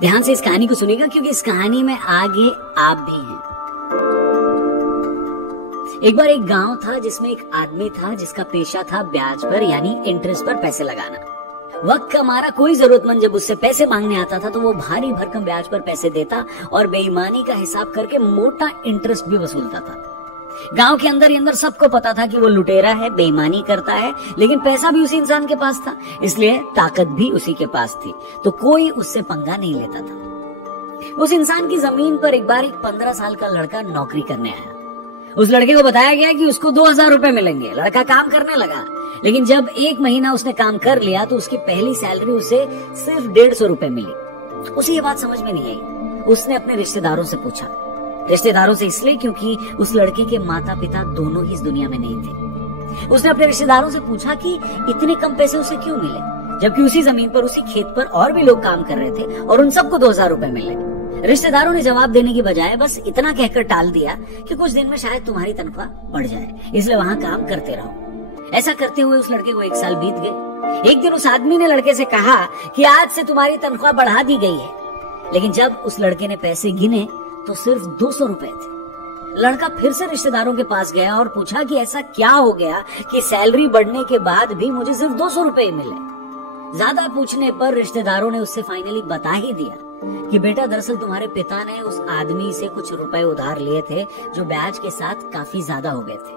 ध्यान से इस कहानी को सुनिएगा क्योंकि इस कहानी में आगे आप भी हैं। एक बार एक गांव था जिसमें एक आदमी था जिसका पेशा था ब्याज पर यानी इंटरेस्ट पर पैसे लगाना। वक्त का मारा कोई जरूरतमंद जब उससे पैसे मांगने आता था तो वो भारी भरकम ब्याज पर पैसे देता और बेईमानी का हिसाब करके मोटा इंटरेस्ट भी वसूलता था। गांव के अंदर ही अंदर सबको पता था कि वो लुटेरा है, बेईमानी करता है, लेकिन पैसा भी उसी इंसान के पास था, इसलिए ताकत भी उसी के पास थी, तो कोई उससे पंगा नहीं लेता था। उस इंसान की जमीन पर एक बार एक 15 साल का लड़का नौकरी करने आया। उस लड़के को बताया गया कि उसको 2000 रुपए मिलेंगे। लड़का काम करने लगा, लेकिन जब 1 महीना उसने काम कर लिया तो उसकी पहली सैलरी उसे सिर्फ 150 रुपए मिली। उसे ये बात समझ में नहीं आई। उसने अपने रिश्तेदारों से पूछा, रिश्तेदारों से इसलिए क्योंकि उस लड़के के माता पिता दोनों ही इस दुनिया में नहीं थे। उसने अपने रिश्तेदारों से पूछा कि इतने कम पैसे उसे क्यों मिले, जबकि उसी जमीन पर उसी खेत पर और भी लोग काम कर रहे थे और उन सबको 2000 रुपए मिले। रिश्तेदारों ने जवाब देने की बजाय बस इतना कहकर टाल दिया कि कुछ दिन में शायद तुम्हारी तनख्वाह बढ़ जाए, इसलिए वहां काम करते रहो। ऐसा करते हुए उस लड़के को 1 साल बीत गए। एक दिन उस आदमी ने लड़के से कहा कि आज से तुम्हारी तनख्वाह बढ़ा दी गई है, लेकिन जब उस लड़के ने पैसे गिने तो सिर्फ 200 रुपए थे। लड़का फिर से रिश्तेदारों के पास गया और पूछा कि ऐसा क्या हो गया कि सैलरी बढ़ने के बाद भी मुझे सिर्फ 200 रुपए ही मिले। ज्यादा पूछने पर रिश्तेदारों ने उससे फाइनली बता ही दिया कि बेटा दरअसल तुम्हारे पिता ने उस आदमी से कुछ रुपए उधार लिए थे जो ब्याज के साथ काफी ज्यादा हो गए थे,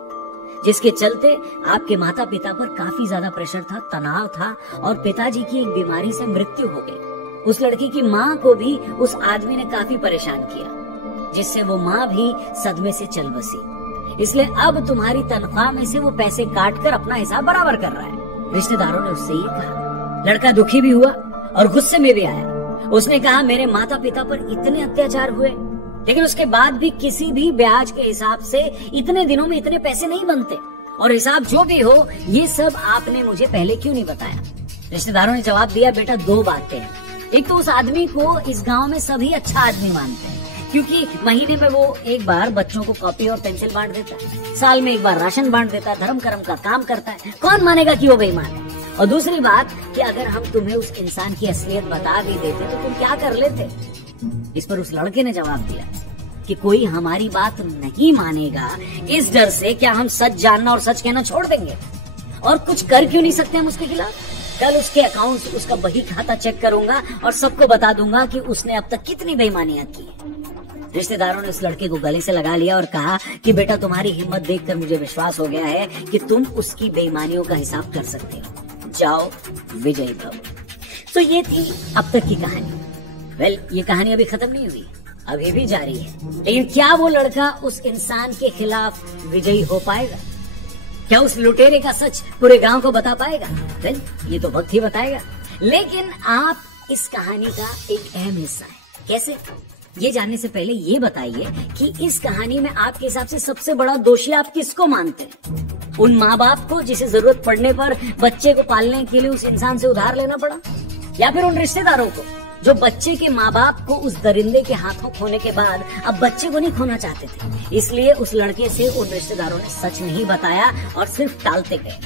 जिसके चलते आपके माता पिता पर काफी ज्यादा प्रेशर था, तनाव था और पिताजी की एक बीमारी से मृत्यु हो गई। उस लड़की की माँ को भी उस आदमी ने काफी परेशान किया, जिससे वो माँ भी सदमे से चल बसी। इसलिए अब तुम्हारी तनख्वाह में से वो पैसे काट कर अपना हिसाब बराबर कर रहा है। रिश्तेदारों ने उससे ये कहा। लड़का दुखी भी हुआ और गुस्से में भी आया। उसने कहा मेरे माता पिता पर इतने अत्याचार हुए, लेकिन उसके बाद भी किसी भी ब्याज के हिसाब से इतने दिनों में इतने पैसे नहीं बनते, और हिसाब जो भी हो ये सब आपने मुझे पहले क्यों नहीं बताया। रिश्तेदारों ने जवाब दिया, बेटा 2 बातें हैं। एक तो उस आदमी को इस गांव में सभी अच्छा आदमी मानते हैं क्योंकि महीने में वो एक बार बच्चों को कॉपी और पेंसिल बांट देता है, साल में एक बार राशन बांट देता है, धर्म कर्म का काम करता है, कौन मानेगा कि वो बेईमान है। और दूसरी बात कि अगर हम तुम्हें उस इंसान की असलियत बता भी देते तो तुम क्या कर लेते। इस पर उस लड़के ने जवाब दिया कि कोई हमारी बात नहीं मानेगा, इस डर से क्या हम सच जानना और सच कहना छोड़ देंगे, और कुछ कर क्यों नहीं सकते हम उसके खिलाफ। कल उसके अकाउंट, उसका बही खाता चेक करूंगा और सबको बता दूंगा कि उसने अब तक कितनी बेईमानियां की। रिश्तेदारों ने उस लड़के को गले से लगा लिया और कहा कि बेटा तुम्हारी हिम्मत देखकर मुझे विश्वास हो गया है कि तुम उसकी बेईमानियों का हिसाब कर सकते हो, जाओ विजयी भव। तो ये थी अब तक की कहानी। ये कहानी अभी खत्म नहीं हुई, अभी भी जारी है। लेकिन क्या वो लड़का उस इंसान के खिलाफ विजयी हो पाएगा? क्या उस लुटेरे का सच पूरे गांव को बता पाएगा? ये तो वक्त ही बताएगा। लेकिन आप इस कहानी का एक अहम हिस्सा है। कैसे? ये जानने से पहले ये बताइए कि इस कहानी में आपके हिसाब से सबसे बड़ा दोषी आप किसको मानते हैं? उन माँ बाप को जिसे जरूरत पड़ने पर बच्चे को पालने के लिए उस इंसान से उधार लेना पड़ा, या फिर उन रिश्तेदारों को जो बच्चे के माँ बाप को उस दरिंदे के हाथों खोने के बाद अब बच्चे को नहीं खोना चाहते थे, इसलिए उस लड़के से उन रिश्तेदारों ने सच नहीं बताया और सिर्फ टालते गए।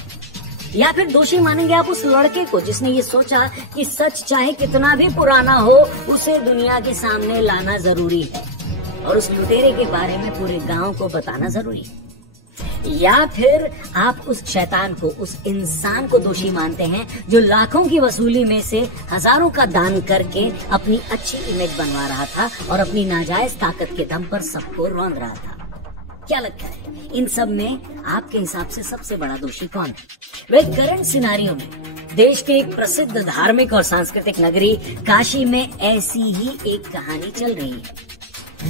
या फिर दोषी मानेंगे आप उस लड़के को जिसने ये सोचा कि सच चाहे कितना भी पुराना हो उसे दुनिया के सामने लाना जरूरी है और उस लुटेरे के बारे में पूरे गांव को बताना जरूरी है। या फिर आप उस शैतान को, उस इंसान को दोषी मानते हैं जो लाखों की वसूली में से हजारों का दान करके अपनी अच्छी इमेज बनवा रहा था और अपनी नाजायज ताकत के दम पर सबको रौंद रहा था। क्या लगता है इन सब में आपके हिसाब से सबसे बड़ा दोषी कौन है? वह करंट सिनारियो में देश के एक प्रसिद्ध धार्मिक और सांस्कृतिक नगरी काशी में ऐसी ही एक कहानी चल रही है।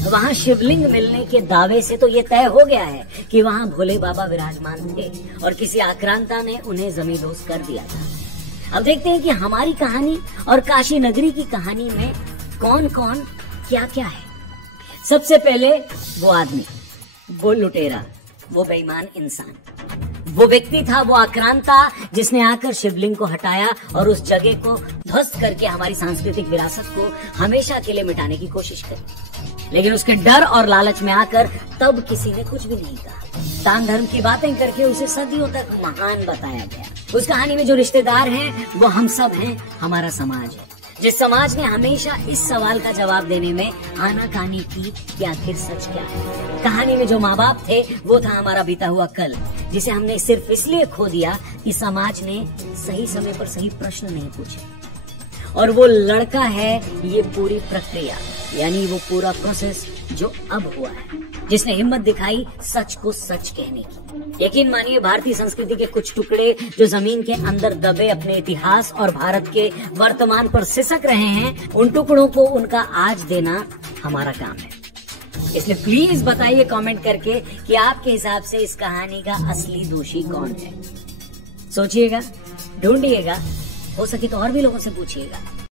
वहाँ शिवलिंग मिलने के दावे से तो ये तय हो गया है कि वहाँ भोले बाबा विराजमान थे और किसी आक्रांता ने उन्हें जमींदोज कर दिया था। अब देखते हैं कि हमारी कहानी और काशी नगरी की कहानी में कौन कौन क्या क्या है। सबसे पहले वो आदमी, वो लुटेरा, वो बेईमान इंसान, वो व्यक्ति था, वो आक्रांता जिसने आकर शिवलिंग को हटाया और उस जगह को ध्वस्त करके हमारी सांस्कृतिक विरासत को हमेशा के लिए मिटाने की कोशिश करी। लेकिन उसके डर और लालच में आकर तब किसी ने कुछ भी नहीं कहा। दान धर्म की बातें करके उसे सदियों तक महान बताया गया। उस कहानी में जो रिश्तेदार हैं वो हम सब हैं, हमारा समाज है। जिस समाज ने हमेशा इस सवाल का जवाब देने में आनाकानी की कि आखिर सच क्या है। कहानी में जो माँ बाप थे वो था हमारा बीता हुआ कल, जिसे हमने सिर्फ इसलिए खो दिया कि समाज ने सही समय पर सही प्रश्न नहीं पूछे। और वो लड़का है ये पूरी प्रक्रिया, यानी वो पूरा प्रोसेस जो अब हुआ है, जिसने हिम्मत दिखाई सच को सच कहने की। यकीन मानिए, भारतीय संस्कृति के कुछ टुकड़े जो जमीन के अंदर दबे अपने इतिहास और भारत के वर्तमान पर सिसक रहे हैं, उन टुकड़ों को उनका आज देना हमारा काम है। इसलिए प्लीज बताइए कमेंट करके कि आपके हिसाब से इस कहानी का असली दोषी कौन है। सोचिएगा, ढूंढिएगा, हो सके तो और भी लोगों से पूछिएगा।